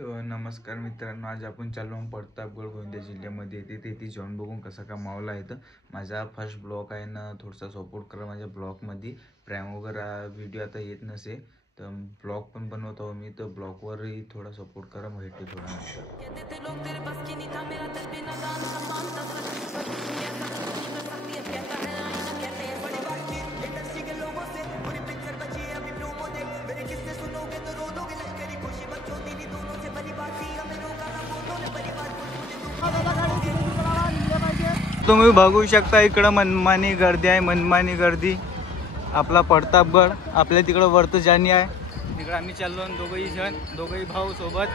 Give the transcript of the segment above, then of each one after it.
तर नमस्कार मित्रांनो, आज आपण चाललो प्रतापगड गोंदिया जिल्ह्यामध्ये. तिथे जाऊन बघून कसा का माहोल आहे. तर माझा फर्स्ट ब्लॉग आहे ना, थोडासा सपोर्ट करा माझ्या ब्लॉगमध्ये. प्राईम वगैरे व्हिडिओ आता येत नसे तर ब्लॉग पण बनवतो मी, तर ब्लॉगवरही थोडा सपोर्ट करा. भेटू थोडा तुम्ही बघू शकता इकडं मनमानी गर्दी आहे. मनमानी गर्दी आपला प्रतापगड. आपल्या तिकडं वर्त जाणी आहे. तिकडं आम्ही चाललो दोघंही भाऊ सोबत.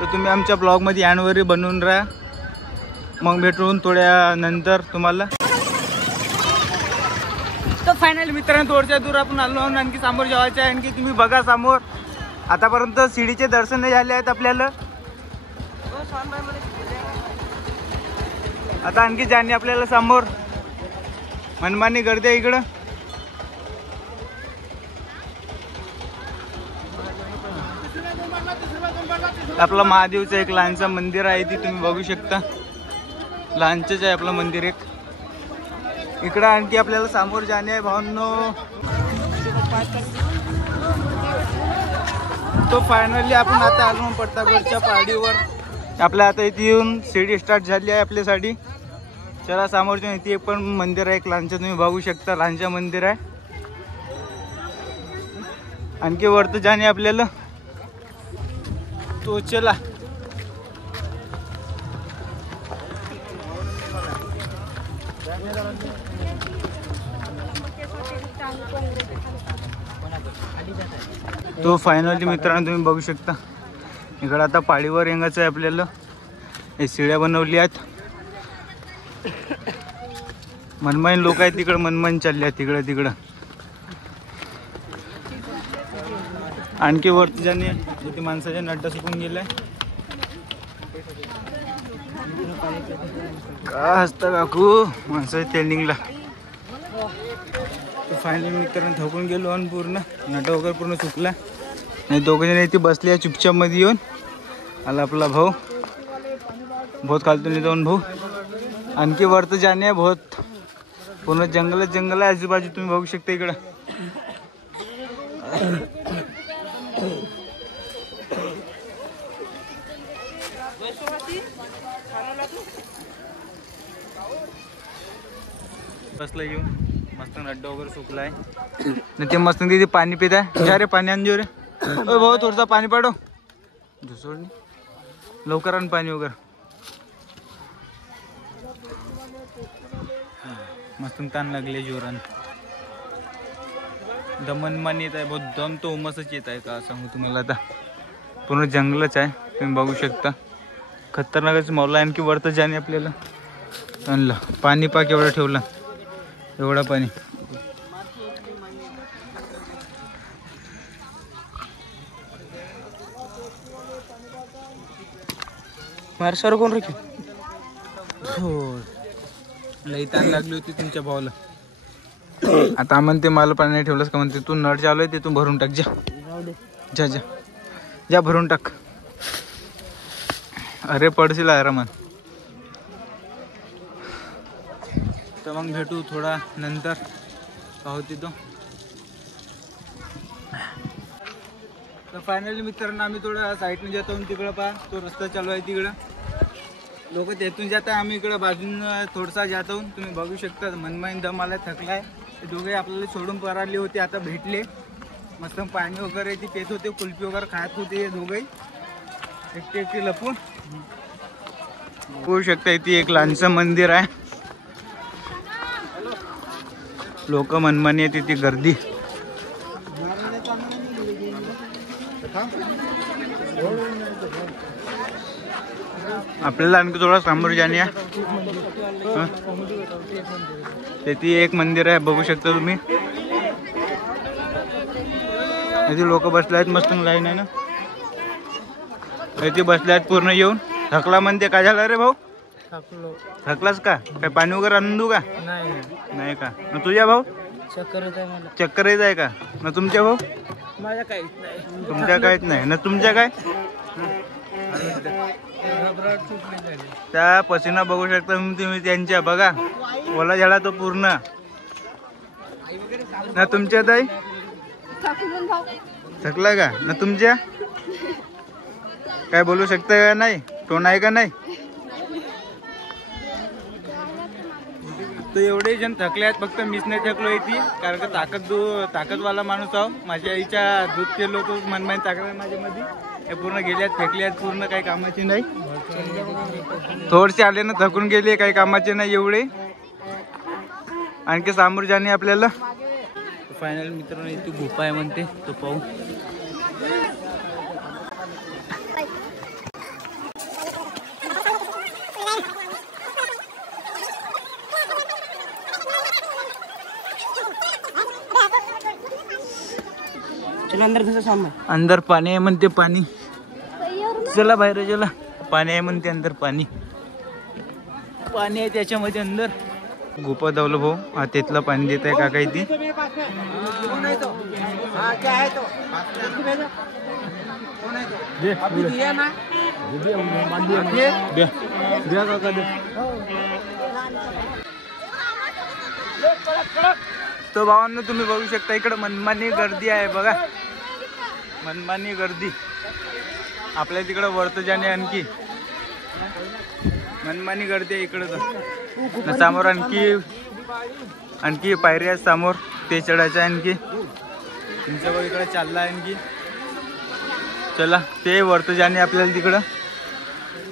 तर तुम्ही आमच्या ब्लॉगमध्ये ॲनिव्हर्सरी बनवून राहा. मग भेटून थोड्या नंतर तुम्हाला. तर फायनली मित्रांनो, थोडच्या दूर आपण आलो आहोत. आणखी समोर जेवायचं आहे. आणखी तुम्ही बघा समोर आतापर्यंत शिडीचे दर्शन झाले आहेत आपल्याला. आता आणखी जाणे आपल्याला समोर. मनमानी गर्दी आहे इकडं. आपलं महादेवचं एक लहानचं मंदिर आहे. ती तुम्ही बघू शकता. लहानचंच आहे आपलं मंदिर एक. इकडं आणखी आपल्याला समोर जाणे आहे भावांनो. तो फायनली आपण आता आलो प्रतापगडच्या पहाडीवर. आपल्या आता इथे येऊन शिडी स्टार्ट झाली आहे आपल्यासाठी. चला समोरच्या इथे पण मंदिर आहे एक लहानचं, तुम्ही बघू शकता. लहानचं मंदिर आहे. आणखी वरती जाणे आपल्याला. तो चला. तो फायनली मित्रांनो तुम्ही बघू शकता. इकडं आता पाळीवर येंगाचं आहे आपल्याला. हे शिड्या बनवली आहेत. मनमानी लोक आहेत तिकडं. मनमानी चालले आहेत तिकडं. आणखी वरती जाणे इथे माणसाच्या नड्डा सुकून गेलाय. का हसता काकू माणसाच्या ट्रेंडिंगला. तर फायनली मित्रांनो थकून गेलो आणि पूर्ण नट वगैरे पूर्ण सुकला. नाही दोघं जण इथे बसले चुपचाप मध्ये येऊन. आला आपला भाऊ. बहुत खालतून जाऊन भाऊ. आणखी वरती जाणे आहे. बहुत पूर्ण जंगल आहे आजूबाजू, तुम्ही बघू शकता इकडं. बसला येऊन मस्त नड्डा वगैरे सुकलाय. नाही ते मस्त तिथे पाणी पित आहे. जा रे पाणी आणजो रे. भाऊ थोडसा पाणी पाडो. दुसरं लवकर आण पाणी वगैरे. मस्त ताण लागले जोरान. दमनमान येत आहे. बहुत दम तो उमसच येत आहे. का सांगू तुम्हाला. आता पूर्ण जंगलच आहे तुम्ही बघू शकता. खतरनाकच मावला. आणखी वरतं जाणे आपल्याला. आणलं पाणी पाक एवढं ठेवलं. एवढा पाणी. मारसावर कोण रे. हो लई ताण लागली होती तुमच्या भावाला. आता म्हणते मला पाणी नाही ठेवलंस का म्हणते. तू नळ चालू आहे ते तू भरून टाक. जा भरून टाक. अरे पडशील आरामात. तर मग भेटू थोडा नंतर. पाहू तिथं. तर फायनली मित्रांनो आम्ही थोडा साईडने जातो. तिकडं पहा तो रस्ता चालू आहे. तिकडं लोक तिथून जातात. आम्ही इकडं बाजून थोडसा जातो. तुम्ही बघू शकता. मनमानी दम आला थकलाय. ते दोघे आपल्याला सोडून परारले होते. आता भेटले. मस्त पाणी वगैरे ती पेत होते. कुल्फी वगैरे खात होते हे दोघे एकटे लपून. बघू शकता इथे एक लहानसं मंदिर आहे. लोक मनमानी आहे तिथे गर्दी. आपल्याला आणखी थोडा समोर जाणे. तिथे एक मंदिर आहे बघू शकता तुम्ही. इथे लोक बसले आहेत. मस्त लाईन आहे ना. इथे बसले आहेत पूर्ण येऊन. थकला म्हणते. काय झालं रे भाऊ. थकलास का. काय पाणी वगैरे आणून देऊ का. नाही का. तुझ्या भाऊ चक्कर येत आहे का. ना तुमच्या भाऊ. तुमच्या काहीच नाही ना. तुमच्या काय त्या पसीना बघू शकता तुम्ही त्यांच्या. बघा ओला झाला तो पूर्ण ना. तुमच्या ताई थकला का ना तुमच्या? काय बोलू शकता का नाही? टोन आहे का नाही? तर एवढे जण थकले आहेत, फक्त मीच नाही थकलो येते, कारण का ताकदवाला माणूस आहो. माझ्या आईच्या दूध केलो तो मनमाईन ताकद माझ्यामध्ये. हे पूर्ण गेले आहेत, फेकले आहेत पूर्ण, काही कामाचे नाही. थोडेसे आले ना थकून गेले, काही कामाचे नाही एवढे. आणखी समोर जाणे आपल्याला. फायनल मित्रांनो इथे गुफा आहे म्हणते, तो पाहू. अंदर पाणी आहे म्हणते, पाणी. चला बाहेर चला. पाणी आहे म्हणते अंदर, पाणी आहे त्याच्यामध्ये अंदर. गुफा धावलो भाऊ. हा तेथला पाणी देत आहे काका इथे. तो भावांनो तुम्ही बघू शकता इकडे मनमानी गर्दी आहे बघा. मनमानी गर्दी आपल्या तिकडं वरत जाणे आणखी मनमानी गर्दी आहे इकडं. तर समोर आणखी पायऱ्या आहेत समोर, ते चढायचं आहे आणखी. तुमच्या बघ इकडे चालला आहे आणखी. चला ते वरत जाणे आपल्याला तिकडं.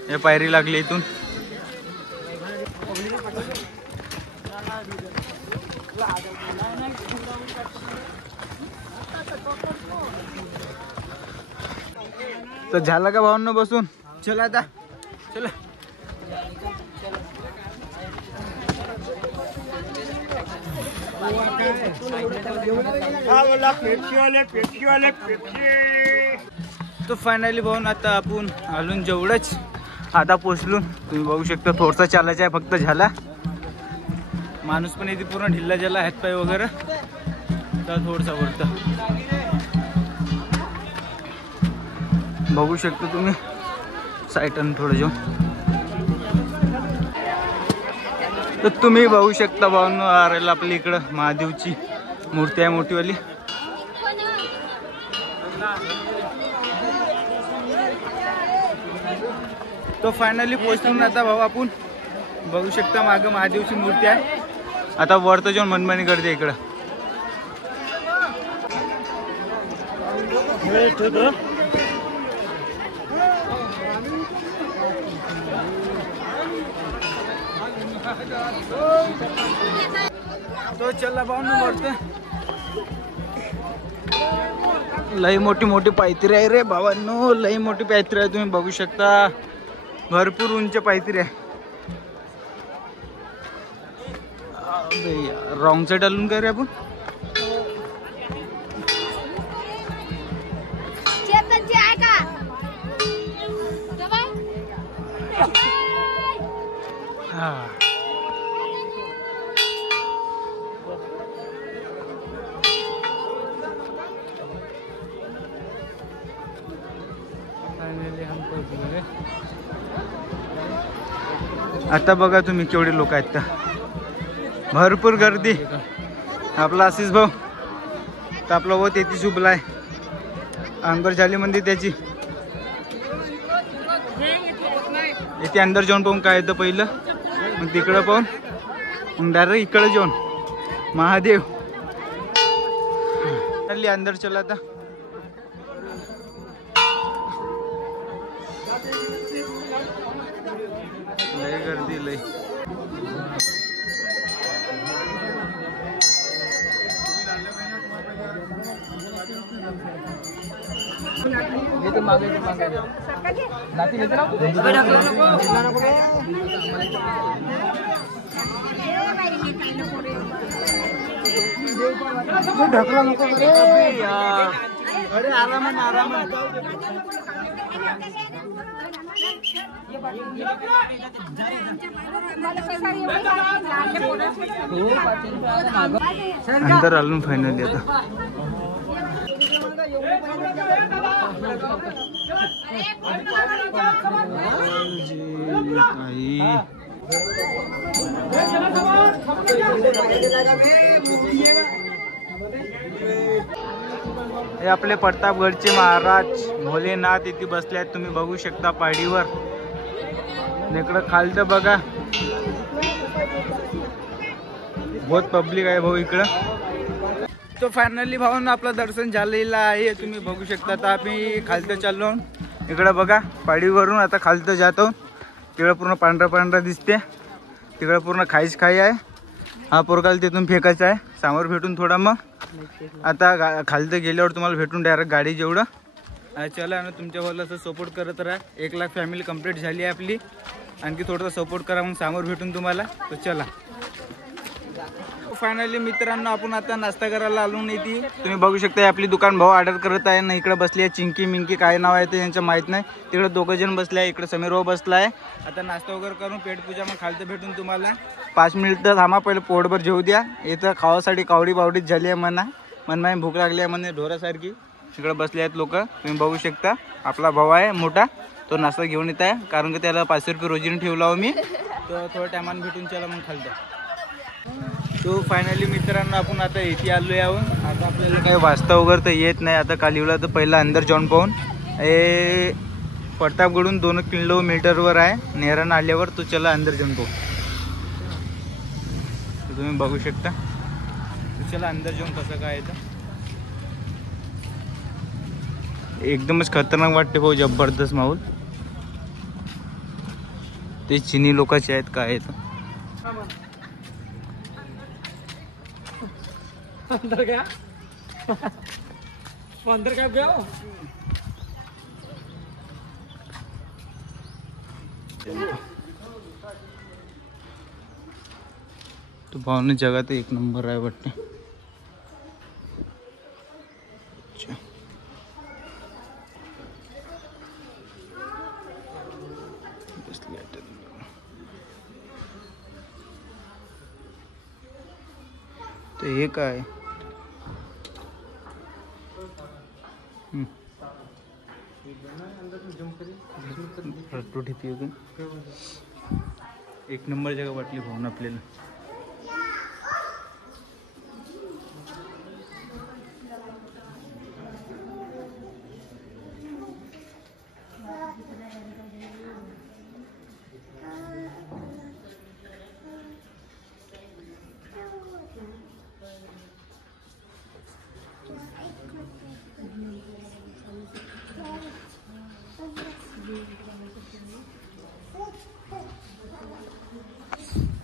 हे पायरी लागली इथून. तर झालं का भावांनो बसून? चला आता चला. तो फायनली भाऊन आता आपण आलून जेवढंच आता पोचलून. तुम्ही बघू शकता थोडसा चालायचा आहे फक्त. झाला माणूस पण इथे पूर्ण ढिल्ला झाला, हातपाय वगैरे. तर थोडसा वरतं बघू शकता तुम्ही. साईटन थोडं जेवण. तर तुम्ही बघू शकता भावांनो, आरेला आपल्या इकडं महादेवची मूर्ती आहे मोठीवाली. तो फायनली पोहोचलो आता भाऊ आपण. बघू शकता मागं महादेवची मूर्ती आहे. आता वरतं जाऊन मनमानी गर्दी इकडं. तो चला भाऊ वरतं. लई मोठी पायथरी आहे रे भावांनो, लई मोठी पायथरी आहे. तुम्ही बघू शकता भरपूर उंच पायथरी आहे. रॉंग साइड आलून काय रे आपण. आता बघा तुम्ही केवढे लोक आहेत. भरपूर गर्दी. आपला आशिष भाऊ तर आपला व तेथीच उभला आहे. अंगर झाली म्हणजे त्याची. इथे अंदर जाऊन पाहून काय येतं पहिलं, मग तिकडं पाहून मग डायरेक्ट इकडं जाऊन महादेव. चल अंदर चला आता. लय गर्दी लय. ढकला नको यार. अरे आरामात आरामात. अंदर आलून फायनली आता. हे आपले प्रतापगडचे महाराज भोलेनाथ इथे बसले आहेत, तुम्ही बघू शकता पाडीवर. इकडं खालचं बघा, बहुत पब्लिक आहे भाऊ इकडं. तो फायनली भाऊन आपलं दर्शन झालेलं आहे, तुम्ही बघू शकता. तर आम्ही खालतं चाललो. इकडं बघा पाडीवरून आता खालतं जातो. तिकडं पूर्ण पांढरा पांढरा दिसते, तिकडं पूर्ण खाईच खाई आहे. हा पोरगाला तिथून फेकायचा आहे, समोर भेटून थोडा. मग आता खालतं गेल्यावर तुम्हाला भेटून डायरेक्ट गाडी जेवढं. चला ना, तुमच्या भावाला असं सपोर्ट करत राहा. 1 लाख फॅमिली कंप्लीट झाली आहे आपली. आणखी थोडंसं सपोर्ट करा, मग समोर भेटून तुम्हाला. तर चला फायनली मित्रांनो, आपण आता नाश्ता करायला आलो नाही. ती तुम्ही बघू शकता आपली दुकान भाऊ ऑर्डर करत आहे ना. इकडे बसली आहे चिंकी मिंकी, काय नाव आहे ते यांचं माहीत नाही. तिकडे 2 जण बसले आहे, इकडे समीर भाऊ बसला आहे. आता नाश्ता वगैरे करून पेटपूजा मग खालतं भेटून तुम्हाला. 5 मिनिटं थांबा, पहिले पोटभर जेवू द्या. इथं खावासाठी कावडी बावडीत झाली आहे म्हणा. मनमाई भूक लागली आहे म्हणे ढोरासारखी. इकडे बसले आहेत लोक, तुम्ही बघू शकता. आपला भाऊ आहे मोठा, तो नाश्ता घेऊन येत आहे, कारण की त्याला 500 रुपये रोजीने ठेवला हो मी. तर थोड्या टायमाने भेटून चला मग खालतं. तो फायनली मित्रांनो, आपण आता इथे आलो आहोत. आता आपल्याला काही वाचता वगैरे तर येत नाही. आता कालिवला तर पहिला अंदर जाऊन पाहून. हे प्रतापगडून 2 किलोमीटरवर आहे. नेहरा आल्यावर तो चला अंदर जाऊन पाहू. तुम्ही बघू शकता. चला अंदर जाऊन कसं काय येतं. एकदमच खतरनाक वाटते भाऊ, जबरदस्त माहोल. ते चिनी लोकांचे आहेत काय आहेत. अंदर गया अंदर क्या गया. तो भावने जगह तो 1 नंबर आहे वाटते. तो हे काय एक नंबर जगह वाटली भाऊन आपल्याला.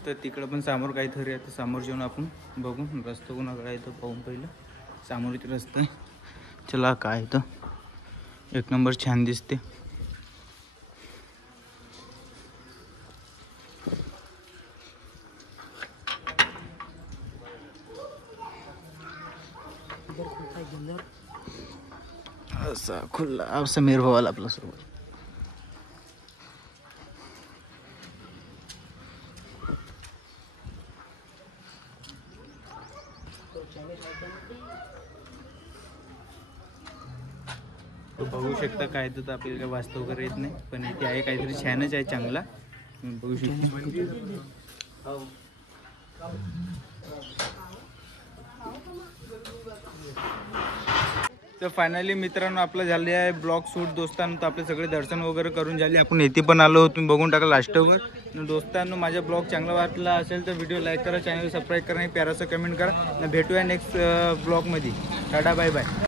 तर तिकडं पण समोर काहीतरी आहे, तर समोर जाऊन आपण बघू. रस्ता कोणाकडे आहे तो पाहून पहिलं. समोर इथे रस्ता आहे. चला काय तर 1 नंबर छान दिसते. असा खुल्ला समीर भावाला आपल्या सोबत. बघू शकता काय तर आपल्याला काय वाचता वगैरे येत नाही, पण इथे आहे काहीतरी छानच आहे, चांगला बघू शकता. तर फायनली मित्रांनो, आपलं झाले आहे ब्लॉग शूट दोस्तांनो. तर आपले सगळे दर्शन वगैरे करून झाले. आपण येथे पण आलो, तुम्ही बघून टाका लास्टवर. दोस्तांनो, माझा ब्लॉग चांगला वाटला असेल तर व्हिडिओ लाईक करा, चॅनल सबस्क्राईब करा आणि प्याराचं कमेंट करा. भेटूया नेक्स्ट ब्लॉगमध्ये. Tata bye bye.